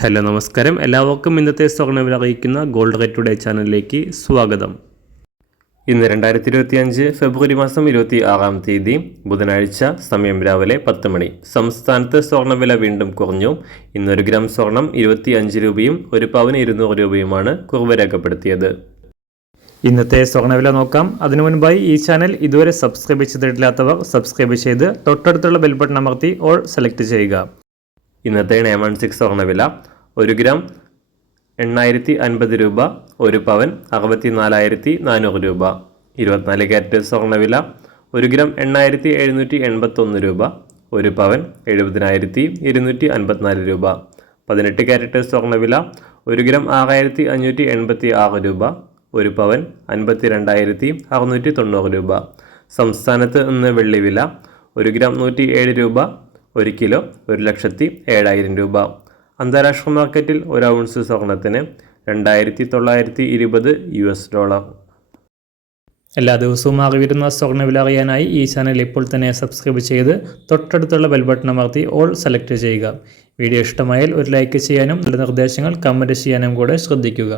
Hello നമസ്കാരം, എല്ലാവർക്കും ഇന്നത്തെ സ്വർണ്ണവില അറിയിക്കുന്ന ഗോൾഡ് റേറ്റ് ടുഡേ ചാനലിലേക്ക് സ്വാഗതം. ഇന്ന് 2025 ഫെബ്രുവരി മാസം 26-ാം തീയതി ബുധനാഴ്ച, സമയം രാവിലെ 10 മണി. സംസ്ഥാനത്ത് സ്വർണ്ണവില വീണ്ടും കുറഞ്ഞു. ഇന്ന് 1 ഗ്രാം സ്വർണം 25 രൂപയും 1 പവന് 200 രൂപയുമാണ് കുറവ് രേഖപ്പെടുത്തിയത്. ഇന്നത്തെ സ്വർണ്ണവില നോക്കാം. അതിനു മുൻപായി ഈ ചാനൽ ഇതുവരെ സബ്സ്ക്രൈബ് ചെയ്തിട്ടില്ലാത്തവർ സബ്സ്ക്രൈബ് ചെയ്ത് തൊട്ടടുത്തുള്ള ബെൽ ബട്ടൺ അമർത്തി ഓൾ സെലക്ട് ചെയ്യുക. ഇന്നത്തെ 916 സ്വർണ്ണവില 1 ഗ്രാം 8,050 രൂപ, 1 പവൻ 64,400 രൂപ. 24 ക്യാരറ്റ് സ്വർണ്ണവില 1 ഗ്രാം 8,781 രൂപ, 1 പവൻ 70,254 രൂപ. 18 ക്യാരറ്റ് സ്വർണ്ണവില 1 ഗ്രാം 6,586 രൂപ, 1 പവൻ 52,690 രൂപ. സംസ്ഥാനത്ത് ഇന്ന് വെള്ളിവില 1 ഗ്രാം 107 രൂപ, 1 കിലോ 1,07,000 രൂപ. അന്താരാഷ്ട്ര മാർക്കറ്റിൽ 1 ഔൺസ് സ്വർണത്തിന് $2,920. എല്ലാ ദിവസവും അറിവിരുന്ന സ്വർണ്ണവില അറിയാനായി ഈ ചാനൽ ഇപ്പോൾ തന്നെ സബ്സ്ക്രൈബ് ചെയ്ത് തൊട്ടടുത്തുള്ള ബെൽ ബട്ടൺ അമർത്തി ഓൾ സെലക്ട് ചെയ്യുക. വീഡിയോ ഇഷ്ടമായാൽ ഒരു ലൈക്ക് ചെയ്യാനും നല്ല നിർദ്ദേശങ്ങൾ കമൻറ്റ് ചെയ്യാനും കൂടെ ശ്രദ്ധിക്കുക.